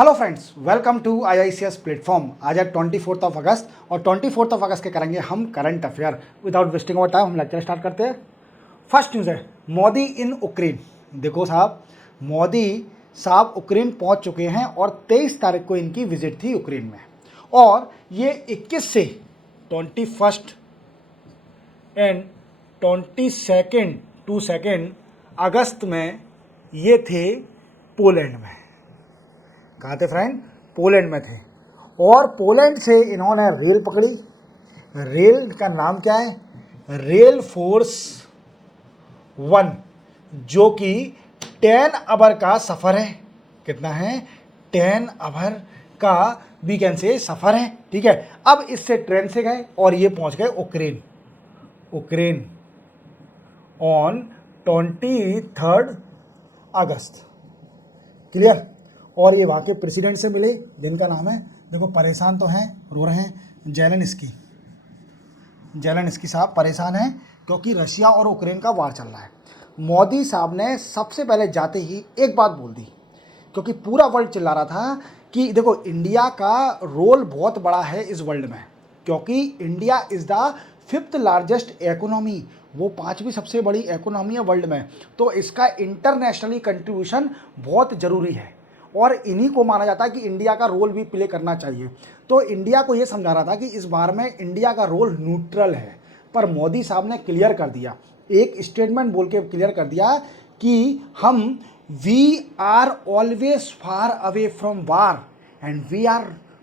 Hello friends, welcome to IICS platform. आज है 24 अगस्त और 24 अगस्त के करेंगे हम current affair. Without wasting our time हम लेक्चर स्टार्ट करते हैं। फर्स्ट न्यूज़ है मोदी इन उक्रेन। देखो साहब, मोदी साहब उक्रेन पहुंच चुके हैं और 23 तारीख को इनकी विजिट थी उक्रेन में, और ये 21 से 21 एंड 22 अगस्त में ये थे पोलैंड में। कहाँ थे फ्रेंड? पोलैंड में थे। और पोलैंड से इन्होंने रेल पकड़ी। रेल का नाम क्या है? रेल फोर्स 1, जो कि 10 आवर का सफ़र है। कितना है? 10 आवर का वीकेंड से सफ़र है। ठीक है, अब इससे ट्रेन से गए और ये पहुंच गए उक्रेन ऑन 23 अगस्त। क्लियर? और ये वहाँ के प्रेसिडेंट से मिले, जिनका नाम है, देखो परेशान तो हैं, रो रहे हैं, जेलेंस्की साहब परेशान हैं क्योंकि रशिया और उक्रेन का वार चल रहा है। मोदी साहब ने सबसे पहले जाते ही एक बात बोल दी, क्योंकि पूरा वर्ल्ड चिल्ला रहा था कि देखो इंडिया का रोल बहुत बड़ा है इस वर्ल्ड में, क्योंकि India is the 5th largest economy, वो 5वीं सबसे बड़ी इकोनॉमी है वर्ल्ड में। तो इसका इंटरनेशनली कंट्रीब्यूशन बहुत ज़रूरी है और इन्हीं को माना जाता है कि इंडिया का रोल भी प्ले करना चाहिए। तो इंडिया को ये समझा रहा था कि इस बार में इंडिया का रोल न्यूट्रल है, पर मोदी साहब ने क्लियर कर दिया, एक स्टेटमेंट बोल के क्लियर कर दिया कि हम we are always far away from war and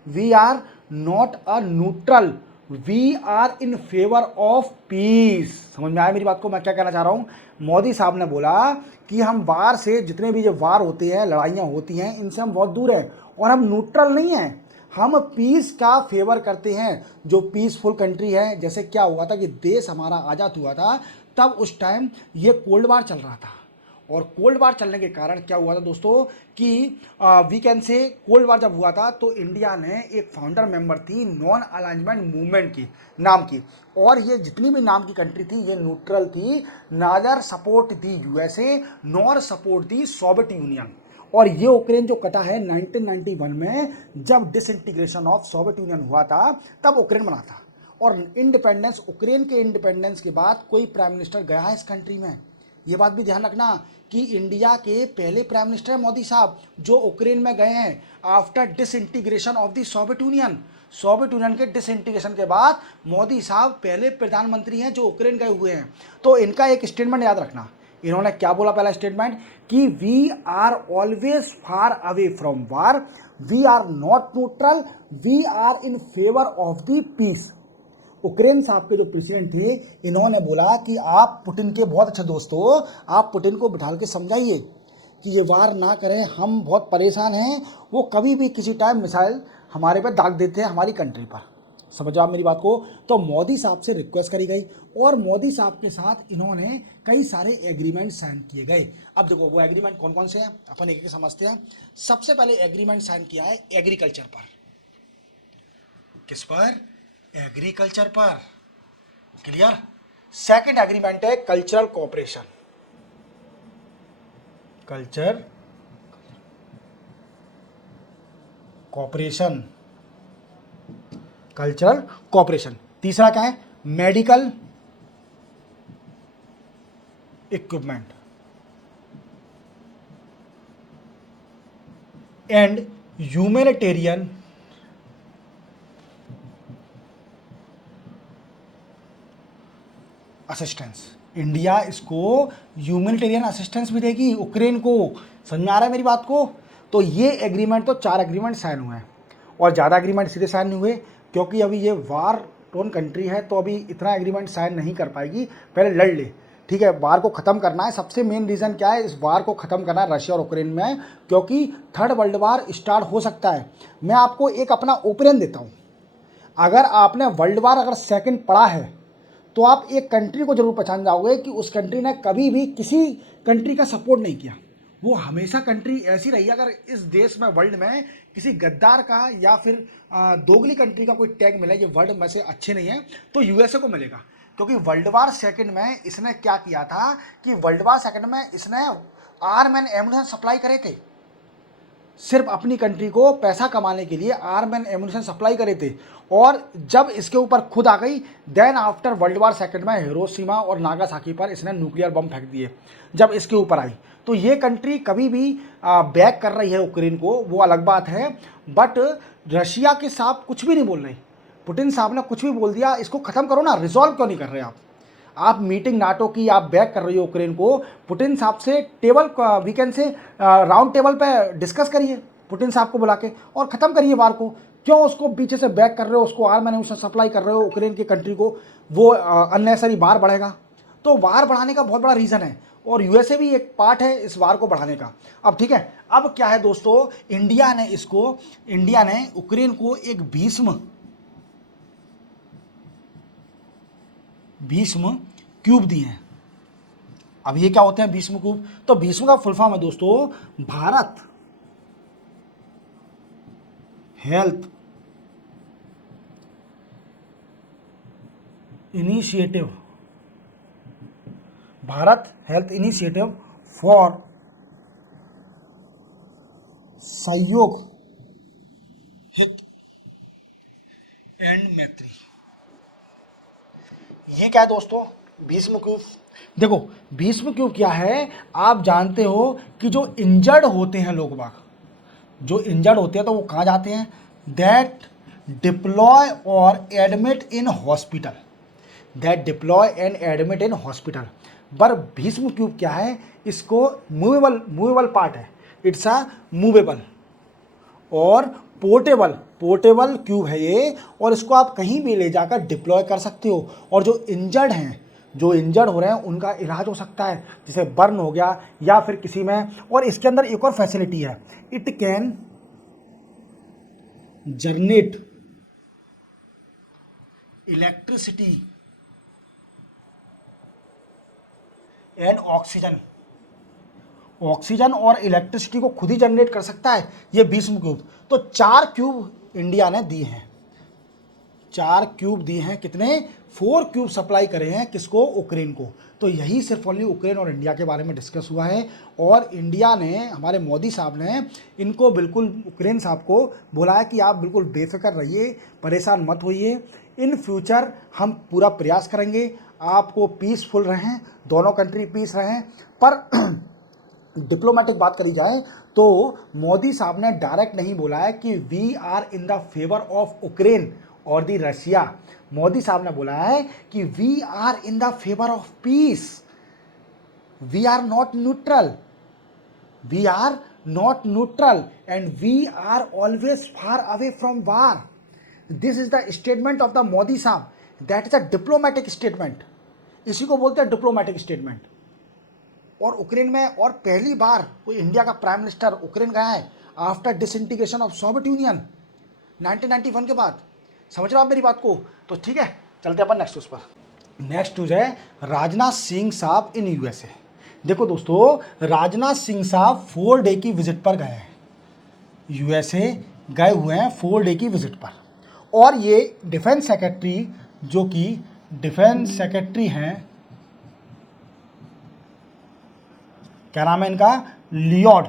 we are not a neutral, we are in favour of peace. समझ में आया मेरी बात को? मैं क्या कहना चाह रहा हूँ? मोदी साहब ने बोला कि हम वार से, जितने भी जो वार होते हैं, लड़ाइयाँ होती हैं, इनसे हम बहुत दूर हैं और हम न्यूट्रल नहीं हैं, हम पीस का फेवर करते हैं, जो पीसफुल कंट्री है। जैसे क्या हुआ था कि देश हमारा आज़ाद हुआ था, तब उस टाइम ये कोल्ड वार चल रहा था, और कोल्ड वार चलने के कारण क्या हुआ था दोस्तों कि वीकेंड से कोल्ड वार जब हुआ था तो इंडिया ने एक फाउंडर मेंबर थी नॉन अलाइनमेंट मूवमेंट की नाम की, और ये जितनी भी नाम की कंट्री थी ये न्यूट्रल थी, नादर सपोर्ट दी यूएसए नॉर सपोर्ट दी सोवियत यूनियन। और ये यूक्रेन जो कटा है 1991 में, जब डिसइंटीग्रेशन ऑफ सोवियत यूनियन हुआ था, तब यूक्रेन बना था। और इंडिपेंडेंस, यूक्रेन के इंडिपेंडेंस के बाद कोई प्राइम मिनिस्टर गया है इस कंट्री में? ये बात भी ध्यान रखना कि इंडिया के पहले प्राइम मिनिस्टर मोदी साहब, जो यूक्रेन में गए हैं after disintegration of the Soviet union के डिसइंटीग्रेशन के बाद मोदी साहब पहले प्रधानमंत्री हैं जो यूक्रेन गए हुए हैं। तो इनका एक स्टेटमेंट याद रखना, इन्होंने क्या बोला पहला स्टेटमेंट कि we are always far away from war, we are not neutral, we are in favour of the peace. Ukraine साहब के जो प्रेसिडेंट थे, इन्होंने बोला कि आप पुतिन के बहुत अच्छे दोस्त हो, आप पुतिन को बिठा के समझाइए कि ये वार ना करें, हम बहुत परेशान हैं। वो कभी भी किसी टाइम मिसाइल हमारे पर दाग देते हैं, हमारी कंट्री पर। समझो आप मेरी बात को? तो मोदी साहब से रिक्वेस्ट करी गई और मोदी साहब के साथ इन्होंने कई सारे एग्रीमेंट साइन किए गए। अब देखो वो एग्रीमेंट कौन कौन से हैं, अपन एक एक समझते हैं। सबसे पहले एग्रीमेंट साइन किया है एग्रीकल्चर पर। किस पर? एग्रीकल्चर पर। क्लियर? सेकंड एग्रीमेंट है cultural cooperation. Culture cooperation, cultural cooperation. तीसरा क्या है? Medical equipment and humanitarian assistance. India इसको ह्यूमैनिटेरियन असिस्टेंस भी देगी यूक्रेन को। समझ में आ रहा है मेरी बात को? तो ये एग्रीमेंट, तो 4 एग्रीमेंट साइन हुए हैं, और ज़्यादा एग्रीमेंट इसलिए साइन नहीं हुए क्योंकि अभी ये वार टोन कंट्री है, तो अभी इतना एग्रीमेंट साइन नहीं कर पाएगी, पहले लड़ ले। ठीक है, वार को ख़त्म करना है। सबसे मेन रीज़न क्या है? इस वार को ख़त्म करना है रशिया और यूक्रेन में, क्योंकि 3rd वर्ल्ड वार स्टार्ट हो सकता है। मैं आपको एक अपना ओपिनियन देता हूँ, अगर आपने वर्ल्ड वार अगर सेकंड पढ़ा है तो आप एक कंट्री को जरूर पहचान जाओगे कि उस कंट्री ने कभी भी किसी कंट्री का सपोर्ट नहीं किया। वो हमेशा कंट्री ऐसी रही है। अगर इस देश में, वर्ल्ड में किसी गद्दार का या फिर दोगली कंट्री का कोई टैग मिले कि वर्ल्ड में से अच्छे नहीं है, तो यूएसए को मिलेगा। क्योंकि वर्ल्ड वार सेकंड में इसने क्या किया था कि वर्ल्ड वार सेकंड में इसने आर्म एंड एम्यूनिशन सप्लाई करे थे सिर्फ अपनी कंट्री को पैसा कमाने के लिए आर्म एंड एम्यूनिशन सप्लाई करे थे। और जब इसके ऊपर खुद आ गई, then after world war second में हिरोशिमा और नागासाकी पर इसने न्यूक्लियर बम फेंक दिए जब इसके ऊपर आई। तो ये कंट्री कभी भी बैक कर रही है यूक्रेन को, वो अलग बात है, बट रशिया के साथ कुछ भी नहीं बोल रही। पुतिन साहब ने कुछ भी बोल दिया, इसको ख़त्म करो ना, रिजॉल्व क्यों नहीं कर रहे आप मीटिंग नाटो की, आप बैक कर रही हो यूक्रेन को, पुतिन साहब से टेबल वीकेंड से राउंड टेबल पे डिस्कस करिए पुतिन साहब को बुला के और ख़त्म करिए वार को। क्यों उसको पीछे से बैक कर रहे हो, उसको आर्म एम्यूनिशन सप्लाई कर रहे हो यूक्रेन की कंट्री को, वो अननेसेसरी वार बढ़ेगा। तो वार बढ़ाने का बहुत बड़ा रीज़न है और यूएसए भी एक पार्ट है इस वार को बढ़ाने का। अब ठीक है, अब क्या है दोस्तों, इंडिया ने यूक्रेन को एक भीष्म क्यूब दिए हैं। अब ये क्या होते हैं भीष्म क्यूब? तो भीष्म का फुल फॉर्म है दोस्तों Bharat health initiative, Bharat health initiative for सहयोग हित एंड मैत्री। ये क्या है दोस्तों भीष्म क्यूब? देखो भीष्म क्यूब क्या है, आप जानते हो कि जो इंजर्ड होते हैं लोग बाग, जो इंजर्ड होते हैं तो वो कहाँ जाते हैं? दैट डिप्लॉय और admit in hospital, that deploy and admit in hospital. पर भीष्म क्यूब क्या है, इसको मूवेबल पार्ट है, इट्स अ मूवेबल और पोर्टेबल क्यूब है ये, और इसको आप कहीं भी ले जाकर डिप्लॉय कर सकते हो। और जो इंजर्ड हैं, जो इंजर्ड हो रहे हैं उनका इलाज हो सकता है, जैसे बर्न हो गया या फिर किसी में। और इसके अंदर एक और फैसिलिटी है, it can generate electricity and oxygen और इलेक्ट्रिसिटी को खुद ही जनरेट कर सकता है ये भीष्म क्यूब। तो 4 क्यूब इंडिया ने दिए हैं, 4 क्यूब दिए हैं। कितने? 4 क्यूब सप्लाई करे हैं किसको? यूक्रेन को। तो यही सिर्फ ओनली यूक्रेन और इंडिया के बारे में डिस्कस हुआ है। और इंडिया ने, हमारे मोदी साहब ने इनको बिल्कुल, यूक्रेन साहब को बोला है कि आप बिल्कुल बेफिक्र रहिए, परेशान मत होइए, इन फ्यूचर हम पूरा प्रयास करेंगे आपको पीसफुल रहें, दोनों कंट्री पीस रहें। पर डिप्लोमेटिक बात करी जाए तो मोदी साहब ने डायरेक्ट नहीं बोला है कि we are in the favour of Ukraine और दी रशिया। मोदी साहब ने बोला है कि we are in the favour of peace, we are not neutral, we are not neutral and we are always far away from war. This is the statement of the Modi साहब, that is a diplomatic statement, इसी को बोलते हैं diplomatic statement. और Ukraine में, और पहली बार कोई इंडिया का प्राइम मिनिस्टर यूक्रेन गया है after disintegration of Soviet union 1991 के बाद। समझ रहे हो आप मेरी बात को? तो ठीक है, चलते अपन नेक्स्ट न्यूज़ पर। नेक्स्ट न्यूज़ है राजनाथ सिंह साहब इन यूएसए। देखो दोस्तों, राजनाथ सिंह साहब 4 डे की विजिट पर गए हैं, यूएसए गए हुए हैं 4 डे की विजिट पर। और ये डिफेंस सेक्रेटरी, जो कि डिफेंस सेक्रेटरी हैं, क्या नाम है इनका? लियोड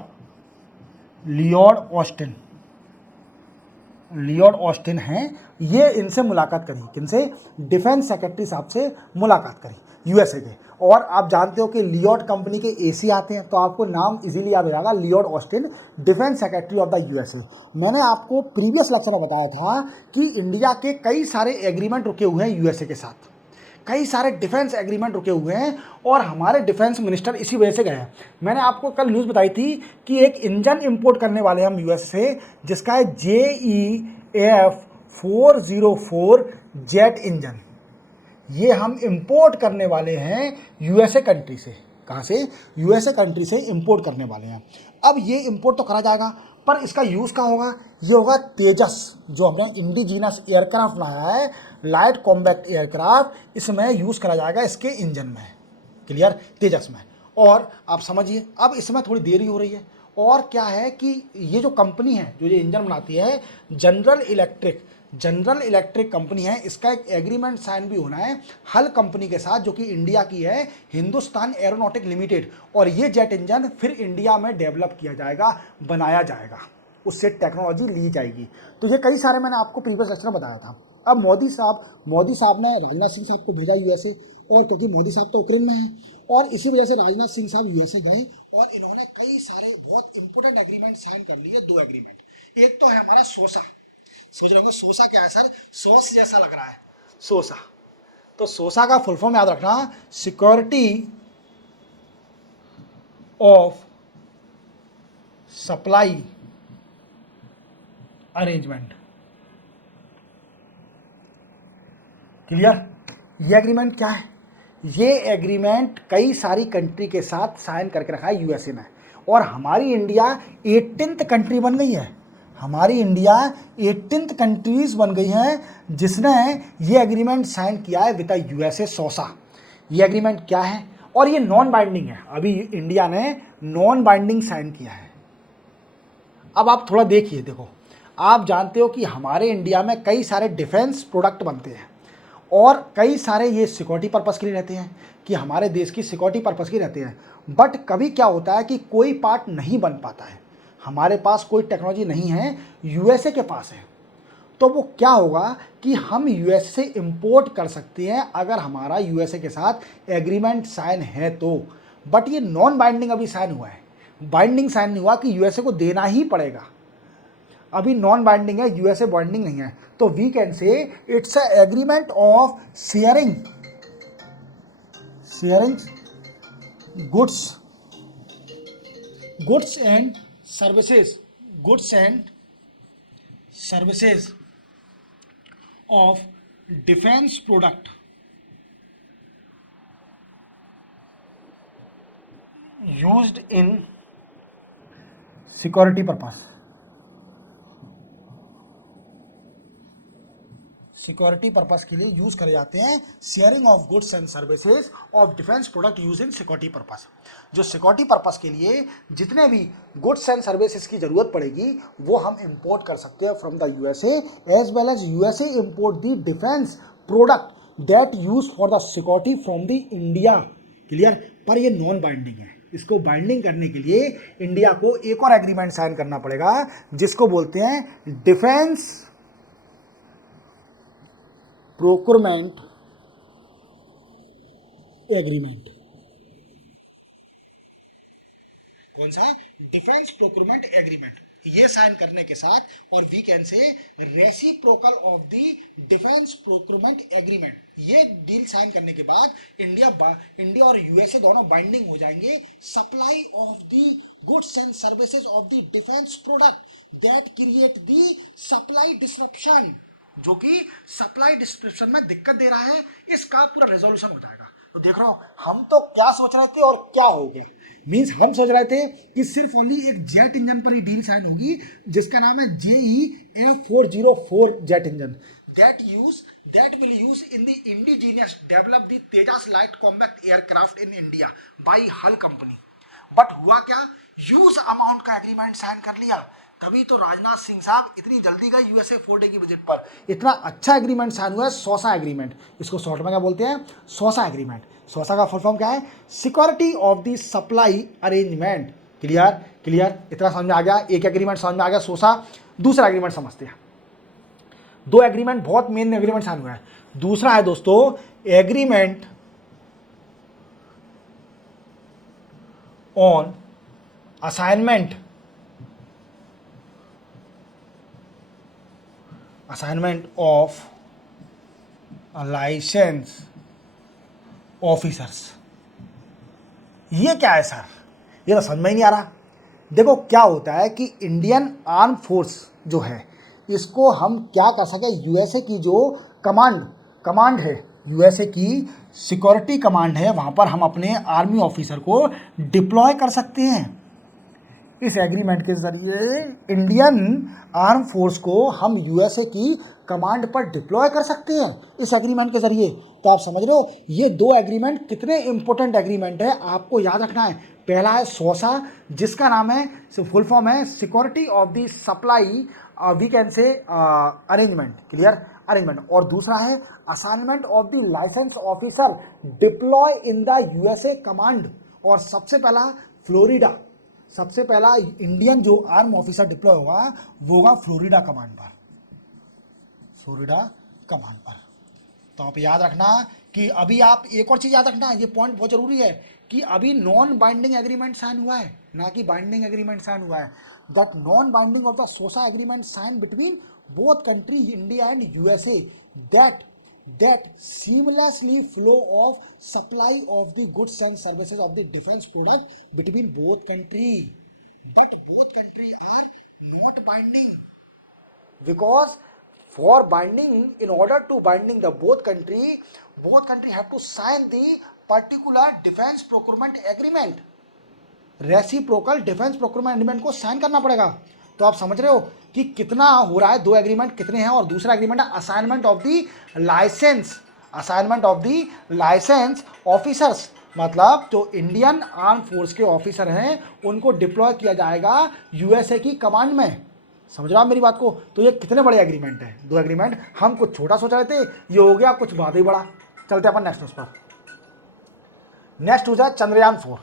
ऑस्टिन हैं। ये इनसे मुलाकात करी, किनसे? डिफेंस सेक्रेटरी साहब से मुलाकात करी यूएसए के। और आप जानते हो कि लियोड कंपनी के एसी आते हैं, तो आपको नाम इजीली याद हो जाएगा, Lloyd Austin, defence secretary of the USA. मैंने आपको प्रीवियस लेक्चर में बताया था कि इंडिया के कई सारे एग्रीमेंट रुके हुए हैं यूएसए के साथ, कई सारे डिफेंस एग्रीमेंट रुके हुए हैं, और हमारे डिफेंस मिनिस्टर इसी वजह से गए हैं। मैंने आपको कल न्यूज़ बताई थी कि एक इंजन इंपोर्ट करने वाले हम यूएस से, जिसका है JEF 404 जेट इंजन। ये हम इंपोर्ट करने वाले हैं यूएसए कंट्री से। कहाँ से? यूएसए कंट्री से इंपोर्ट करने वाले हैं। अब ये इंपोर्ट तो करा जाएगा, पर इसका यूज़ कहाँ होगा? ये होगा तेजस, जो हमने इंडिजीनस एयरक्राफ्ट लाया है, लाइट कॉम्बैक्ट एयरक्राफ्ट, इसमें यूज़ करा जाएगा इसके इंजन में। क्लियर? तेजस में। और आप समझिए, अब इसमें थोड़ी देरी हो रही है। और क्या है कि ये जो कंपनी है जो ये इंजन बनाती है, जनरल इलेक्ट्रिक कंपनी है, इसका एक एग्रीमेंट साइन भी होना है हल कंपनी के साथ, जो कि इंडिया की है, हिंदुस्तान एरोनॉटिक लिमिटेड। और ये जेट इंजन फिर इंडिया में डेवलप किया जाएगा, बनाया जाएगा। उससे टेक्नोलॉजी ली जाएगी। तो ये कई सारे मैंने आपको प्रीवियस लेक्चर में बताया था। अब मोदी साहब ने राजनाथ सिंह साहब को भेजा यूएसए, और क्योंकि मोदी साहब तो यूक्रेन में हैं, और इसी वजह से राजनाथ सिंह साहब यूएसए गए और इन्होंने कई सारे बहुत इंपॉर्टेंट एग्रीमेंट साइन कर लिए। 2 एग्रीमेंट। एक तो है हमारा सोसा। समझ रहे होंगे सोसा क्या है सर? सॉस जैसा लग रहा है, सोसा। तो सोसा का फुल फॉर्म याद रखना, security of supply arrangement. Clear? ये एग्रीमेंट क्या है? ये एग्रीमेंट कई सारी कंट्री के साथ साइन करके रखा है यूएसए ने, और हमारी इंडिया 18th कंट्री बन गई है। हमारी इंडिया 18th कंट्रीज बन गई है जिसने ये एग्रीमेंट साइन किया है विद यूएसए सोसा। ये एग्रीमेंट क्या है? और ये नॉन बाइंडिंग है। अभी इंडिया ने नॉन बाइंडिंग साइन किया है। अब आप थोड़ा देखिए, देखो, आप जानते हो कि हमारे इंडिया में कई सारे डिफेंस प्रोडक्ट बनते हैं, और कई सारे ये सिक्योरिटी पर्पस के लिए रहते हैं, कि हमारे देश की सिक्योरिटी पर्पस के लिए रहते हैं। बट कभी क्या होता है कि कोई पार्ट नहीं बन पाता है, हमारे पास कोई टेक्नोलॉजी नहीं है, यूएसए के पास है। तो वो क्या होगा कि हम यूएसए से इंपोर्ट कर सकते हैं अगर हमारा यूएसए के साथ एग्रीमेंट साइन है तो। बट ये नॉन बाइंडिंग अभी साइन हुआ है, बाइंडिंग साइन नहीं हुआ कि यूएसए को देना ही पड़ेगा। अभी नॉन बाइंडिंग है, यूएसए बाइंडिंग नहीं है। तो we can say it's a agreement of sharing goods and services of defence product used in security purpose. Security purpose के लिए यूज करे जाते हैं, sharing of goods and services of defence product use in security purpose. जो security purpose के लिए जितने भी गुड्स एंड सर्विसेज की जरूरत पड़ेगी वो हम इंपोर्ट कर सकते हैं from the USA, as well as USA import the defence product that use for the security from the India. Clear? पर ये नॉन बाइंडिंग है। इसको बाइंडिंग करने के लिए इंडिया को एक और एग्रीमेंट साइन करना पड़ेगा जिसको बोलते हैं डिफेंस प्रोक्योरमेंट एग्रीमेंट। कौन सा? Defence procurement agreement. ये साइन करने के साथ, और we can say reciprocal of the defence procurement agreement, ये डील साइन करने के बाद इंडिया और यूएसए दोनों बाइंडिंग हो जाएंगे। Supply of the goods and services of the defence product that create the supply disruption, जो कि सप्लाई डिस्ट्रप्शन में दिक्कत दे रहा है, इसका पूरा रेजोल्यूशन हो जाएगा। तो देख रहे हो, हम तो क्या सोच रहे थे और क्या हो गया। मींस हम सोच रहे थे कि सिर्फ ओनली एक जेट इंजन पर ही डील साइन होगी जिसका नाम है JE-F404 jet engine, that will use in the indigenous develop the Tejas light combat aircraft in India by Hull company। But हुआ क्या, यूज अमाउंट का एग्रीमेंट साइन कर लिया, तभी तो राजनाथ सिंह साहब इतनी जल्दी गए यूएसए 4 डे की विजिट पर। इतना अच्छा एग्रीमेंट साइन हुआ है, सोसा एग्रीमेंट। इसको शॉर्ट में क्या बोलते हैं? सोसा एग्रीमेंट। सोसा का फुल फॉर्म क्या है? Security of the supply arrangement. Clear? इतना समझ में आ गया? एक एग्रीमेंट समझ में आ गया सोसा। दूसरा एग्रीमेंट समझते हैं। 2 एग्रीमेंट बहुत मेन एग्रीमेंट साइन हुआ है। दूसरा है दोस्तों agreement on assignment of licence officers. ये क्या है सर? ये तो समझ में ही नहीं आ रहा। देखो क्या होता है कि इंडियन आर्म फोर्स जो है इसको हम क्या कर सके, यूएसए की जो कमांड है, यूएसए की सिक्योरिटी कमांड है, वहाँ पर हम अपने आर्मी ऑफिसर को डिप्लॉय कर सकते हैं। इस एग्रीमेंट के जरिए इंडियन आर्म फोर्स को हम यूएसए की कमांड पर डिप्लॉय कर सकते हैं इस एग्रीमेंट के जरिए। तो आप समझ रहे हो ये 2 एग्रीमेंट कितने इंपॉर्टेंट एग्रीमेंट है, आपको याद रखना है। पहला है सोसा, जिसका नाम है, फुल फॉर्म है security of the supply we can say arrangement. Clear? Arrangement. और दूसरा है assignment of the licence officer deploy in the USA command. और सबसे पहला फ्लोरिडा, सबसे पहला इंडियन जो आर्म ऑफिसर डिप्लॉय होगा वो होगा फ्लोरिडा कमांड पर, फ्लोरिडा कमांड पर। तो आप याद रखना कि अभी आप एक और चीज याद रखना, ये पॉइंट बहुत जरूरी है कि अभी नॉन बाइंडिंग एग्रीमेंट साइन हुआ है, ना कि बाइंडिंग एग्रीमेंट साइन हुआ है। That non binding of the SOSA agreement sign between both country India and USA, that seamlessly flow of supply of the goods and services of the defense product between both country, but both country are not binding, because for binding, in order to binding the both country have to sign the particular defense procurement agreement, reciprocal defence procurement agreement को sign करना पड़ेगा। तो आप समझ रहे हो कि कितना हो रहा है, दो एग्रीमेंट कितने हैं। और दूसरा एग्रीमेंट है assignment of the licence, assignment of the licence officers, मतलब जो इंडियन आर्म फोर्स के ऑफिसर हैं उनको डिप्लॉय किया जाएगा यूएसए की कमांड में। समझ रहा आप मेरी बात को। तो ये कितने बड़े एग्रीमेंट हैं, दो एग्रीमेंट। हम कुछ छोटा सोच रहे थे, ये हो गया कुछ ज्यादा ही बड़ा। चलते अपन नेक्स्ट न्यूज पर। नेक्स्ट न्यूज है चंद्रयान 4।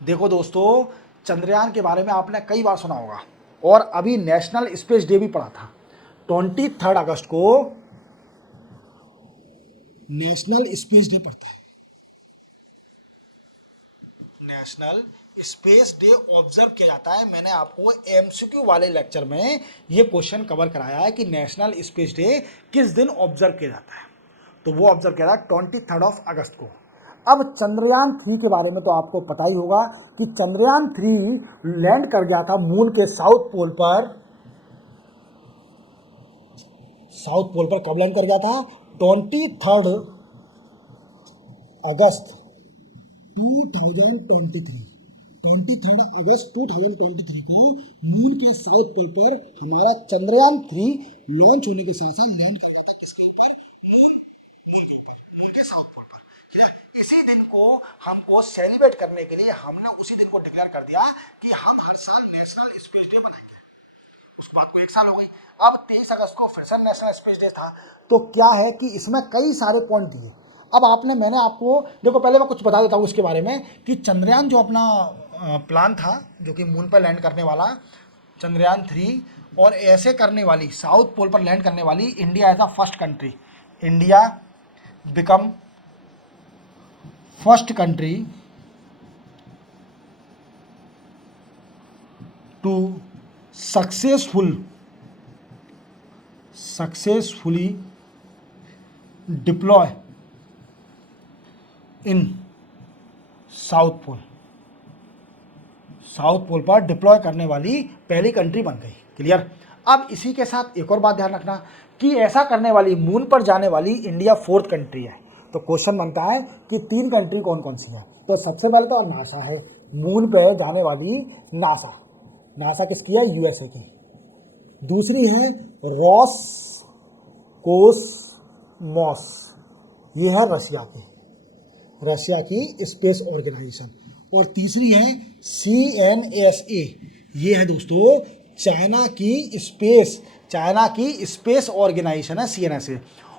देखो दोस्तों, चंद्रयान के बारे में आपने कई बार सुना होगा और अभी नेशनल स्पेस डे भी पड़ा था। 23 अगस्त को नेशनल स्पेस डे पड़ता है। नेशनल स्पेस डे ऑब्जर्व किया जाता है। मैंने आपको एमसीक्यू वाले लेक्चर में ये क्वेश्चन कवर कराया है कि नेशनल स्पेस डे किस दिन ऑब्जर्व किया जाता है। तो वो ऑब्जर्व किया था 23 अगस्त को। अब चंद्रयान 3 के बारे में तो आपको पता ही होगा कि चंद्रयान 3 लैंड कर गया था मून के साउथ पोल पर। साउथ पोल पर कब लैंड कर गया था? 23 अगस्त 2023। 23 अगस्त 2023 को मून के साउथ पोल पर हमारा चंद्रयान 3 लॉन्च होने के साथ साथ लैंड कर गया था। किसके ऊपर? मून के साउथ पोल पर। इसी दिन को हमको सेलिब्रेट करने के लिए हमने उसी दिन को डिक्लेयर कर दिया कि हम हर साल नेशनल स्पेस डे बनाएंगे। उस बात को 1 साल हो गई। अब 23 अगस्त को फिर से नेशनल स्पेस डे था। तो क्या है कि इसमें कई सारे पॉइंट दिए। अब मैंने आपको देखो, पहले मैं कुछ बता देता हूँ इसके बारे में कि चंद्रयान जो अपना प्लान था जो कि मून पर लैंड करने वाला चंद्रयान 3, और ऐसे करने वाली साउथ पोल पर लैंड करने वाली India as a first country. India become first country to successfully deploy in south pole. South pole पर डिप्लॉय करने वाली पहली कंट्री बन गई। क्लियर। अब इसी के साथ एक और बात ध्यान रखना कि ऐसा करने वाली, मून पर जाने वाली इंडिया 4th कंट्री है। तो क्वेश्चन बनता है कि 3 कंट्री कौन कौन सी है। तो सबसे पहले तो नासा है, मून पे जाने वाली नासा। नासा किसकी है? यूएसए की। दूसरी है रोसकोसमॉस, ये है रशिया की स्पेस ऑर्गेनाइजेशन। और तीसरी है CNSA, ये है दोस्तों चाइना की स्पेस ऑर्गेनाइजेशन है CNSA।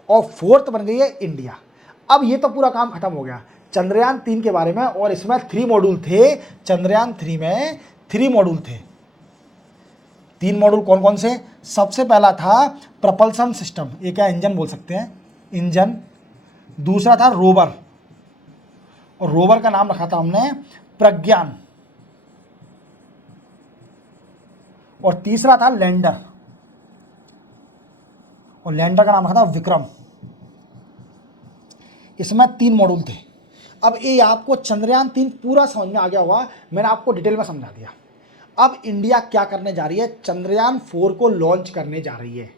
और 4th बन गई है इंडिया। अब ये तो पूरा काम खत्म हो गया चंद्रयान 3 के बारे में। और इसमें 3 मॉड्यूल थे। चंद्रयान 3 में 3 मॉड्यूल थे। 3 मॉड्यूल कौन कौन से? सबसे पहला था प्रपल्सन सिस्टम, एक है इंजन बोल सकते हैं, इंजन। दूसरा था रोवर, और रोवर का नाम रखा था हमने प्रज्ञान। और तीसरा था लैंडर, और लैंडर का नाम रखा था विक्रम। इसमें 3 मॉड्यूल थे। अब ये आपको चंद्रयान 3 पूरा समझ में आ गया होगा, मैंने आपको डिटेल में समझा दिया। अब इंडिया क्या करने जा रही है? चंद्रयान 4 को लॉन्च करने जा रही है।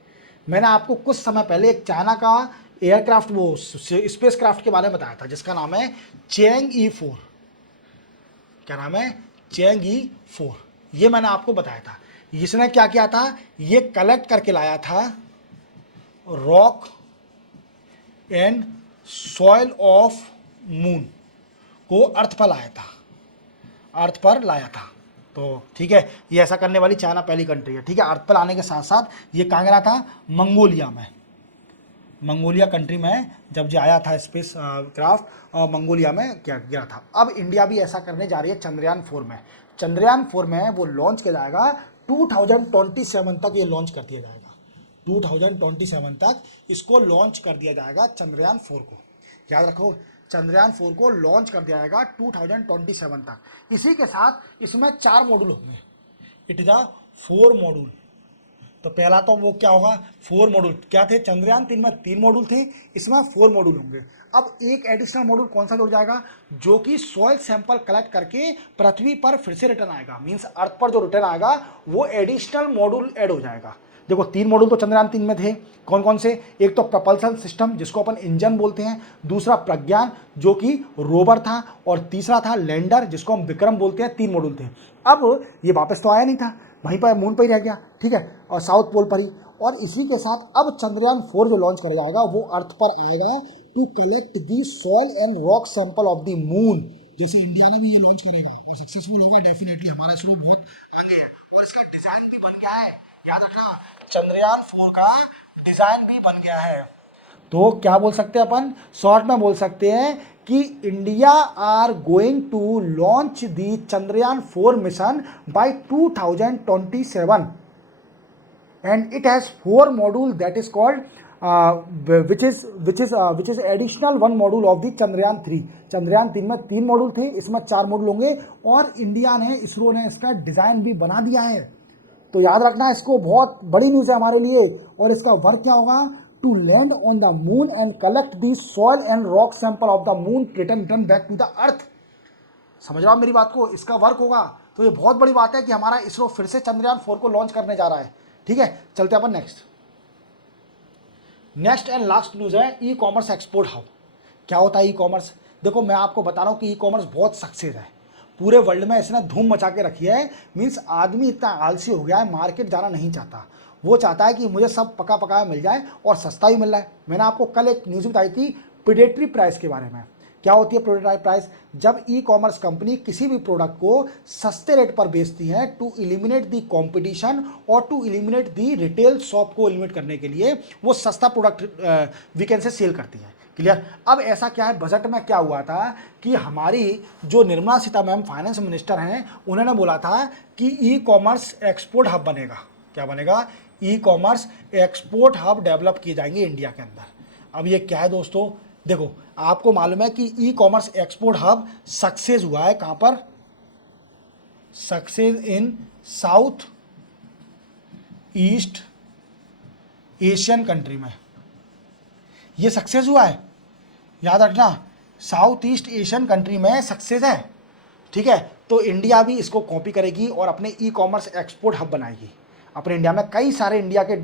मैंने आपको कुछ समय पहले एक चाइना का एयरक्राफ्ट, वो स्पेस क्राफ्ट के बारे में बताया था जिसका नाम है चैंग-ई 4। क्या नाम है? चैंग-ई 4। ये मैंने आपको बताया था। इसने क्या किया था? ये कलेक्ट करके लाया था rock and soil of moon को अर्थ पर लाया था। तो ठीक है, ये ऐसा करने वाली चाइना पहली कंट्री है। ठीक है, अर्थ पर लाने के साथ साथ ये कहाँ गिरा था? मंगोलिया कंट्री में जब जो आया था स्पेस क्राफ्ट, मंगोलिया में क्या गिरा था। अब इंडिया भी ऐसा करने जा रही है चंद्रयान 4 में। चंद्रयान 4 में वो लॉन्च किया जाएगा 2027 तक, ये लॉन्च कर दिया जाएगा 2027 तक इसको लॉन्च कर दिया जाएगा चंद्रयान 4 को। याद रखो, चंद्रयान 4 को लॉन्च कर दिया जाएगा 2027 तक। इसी के साथ इसमें 4 मॉड्यूल होंगे। It is a 4 module. तो पहला तो वो क्या होगा, 4 मॉड्यूल क्या थे, चंद्रयान 3 में 3 मॉड्यूल थे, इसमें 4 मॉड्यूल होंगे। अब एक एडिशनल मॉड्यूल कौन सा जुड़ जाएगा, जो कि सॉइल सैंपल कलेक्ट करके पृथ्वी पर फिर से रिटर्न आएगा, मींस अर्थ पर जो रिटर्न आएगा वो एडिशनल मॉड्यूल ऐड हो जाएगा। देखो 3 मॉड्यूल तो चंद्रयान 3 में थे, कौन कौन से, एक तो प्रपल्सन सिस्टम जिसको अपन इंजन बोलते हैं, दूसरा प्रज्ञान जो कि रोवर था, और तीसरा था लैंडर जिसको हम विक्रम बोलते हैं। 3 मॉड्यूल थे। अब ये वापस तो आया नहीं था, वहीं पर मून पर ही रह गया, ठीक है, और साउथ पोल पर ही। और इसी के साथ अब चंद्रयान 4 जो लॉन्च करा जाएगा वो अर्थ पर आएगा to collect the soil and rock sample of the moon. जैसे इंडिया ने भी ये लॉन्च करेगा और सक्सेसफुल होगा डेफिनेटली, हमारा इसरो बहुत आगे है और इसका डिजाइन भी बन गया है। याद रखना, चंद्रयान 4 का डिजाइन भी बन गया है। तो क्या बोल सकते हैं अपन, शॉर्ट में बोल सकते हैं कि India are going to launch the Chandrayaan 4 mission by 2027 and it has 4 module that is called which is additional 1 module of the Chandrayaan 3। Chandrayaan 3 में 3 मॉड्यूल थे, इसमें 4 मॉड्यूल होंगे और इंडिया ने, इसरो ने इसका डिजाइन भी बना दिया है। तो याद रखना, इसको बहुत बड़ी न्यूज है हमारे लिए। और इसका वर्क क्या होगा, to land on the moon and collect the soil and rock sample of the moon, return back to the earth. समझ रहा हो मेरी बात को, इसका वर्क होगा। तो ये बहुत बड़ी बात है कि हमारा इसरो फिर से चंद्रयान 4 को लॉन्च करने जा रहा है। ठीक है, चलते अपन नेक्स्ट एंड लास्ट न्यूज है ई कॉमर्स एक्सपोर्ट हब। क्या होता है ई कॉमर्स, देखो मैं आपको बता रहा हूँ कि ई कॉमर्स बहुत सक्सेस है, पूरे वर्ल्ड में इसने धूम मचा के रखी है। मीन्स आदमी इतना आलसी हो गया है, मार्केट जाना नहीं चाहता, वो चाहता है कि मुझे सब पका पकाया मिल जाए और सस्ता भी मिल रहा है। मैंने आपको कल एक न्यूज़ बताई थी प्रेडेटरी प्राइस के बारे में। क्या होती है प्रेडेटरी प्राइस, जब ई कॉमर्स कंपनी किसी भी प्रोडक्ट को सस्ते रेट पर बेचती है टू एलिमिनेट दी कंपटीशन और to eliminate the retail shop को एलिमिनेट करने के लिए वो सस्ता प्रोडक्ट वीकेंड से सेल करती है। क्लियर। अब ऐसा क्या है, बजट में क्या हुआ था कि हमारी जो निर्मला सीतारमण फाइनेंस मिनिस्टर हैं, उन्होंने बोला था कि ई कॉमर्स एक्सपोर्ट हब बनेगा। क्या बनेगा, e commerce export hub develop किए जाएंगे इंडिया के अंदर। अब ये क्या है दोस्तों, देखो आपको मालूम है कि e commerce export hub success हुआ है कहां पर, success in south east Asian country में, ये सक्सेस हुआ है। याद रखना, साउथ ईस्ट एशियन कंट्री में सक्सेस है। ठीक है, तो इंडिया भी इसको कॉपी करेगी और अपने ई कॉमर्स एक्सपोर्ट हब बनाएगी। अपने इंडिया में कई सारे इंडिया के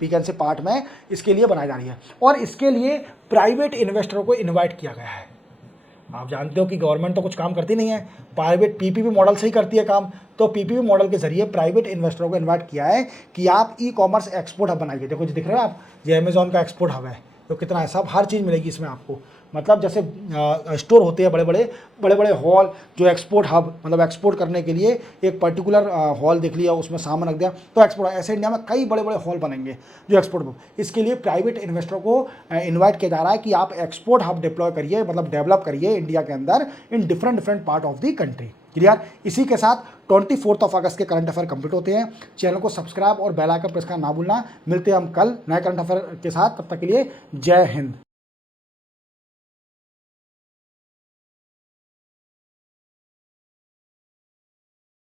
वीकेंड से पार्ट में इसके लिए बनाई जा रही है और इसके लिए प्राइवेट इन्वेस्टरों को इनवाइट किया गया है। आप जानते हो कि गवर्नमेंट तो कुछ काम करती नहीं है, प्राइवेट पीपीपी मॉडल से ही करती है काम। तो पीपीपी मॉडल के जरिए प्राइवेट इन्वेस्टरों को इनवाइट किया है कि आप ई कॉमर्स एक्सपोर्ट हब बनाइए। देखो जो दिख रहे हो आप, ये अमेजॉन का एक्सपोर्ट हब है, तो कितना है, सब हर चीज़ मिलेगी इसमें आपको। मतलब जैसे स्टोर होते हैं बड़े बड़े हॉल, जो एक्सपोर्ट हब मतलब एक्सपोर्ट करने के लिए एक पर्टिकुलर हॉल देख लिया, उसमें सामान रख दिया तो एक्सपोर्ट। ऐसे इंडिया में कई बड़े बड़े हॉल बनेंगे जो एक्सपोर्ट हब। इसके लिए प्राइवेट इन्वेस्टरों को इन्वाइट किया जा रहा है कि आप एक्सपोर्ट हब डिप्लॉय करिए, मतलब डेवलप करिए इंडिया के अंदर in different part of the country. Clear. इसी के साथ 24 अगस्त के करंट अफेयर कंप्लीट होते हैं। चैनल को सब्सक्राइब और बेल आइकन प्रेस करना ना भूलना। मिलते हैं हम कल नए करंट अफेयर के साथ, तब तक के लिए जय हिंद।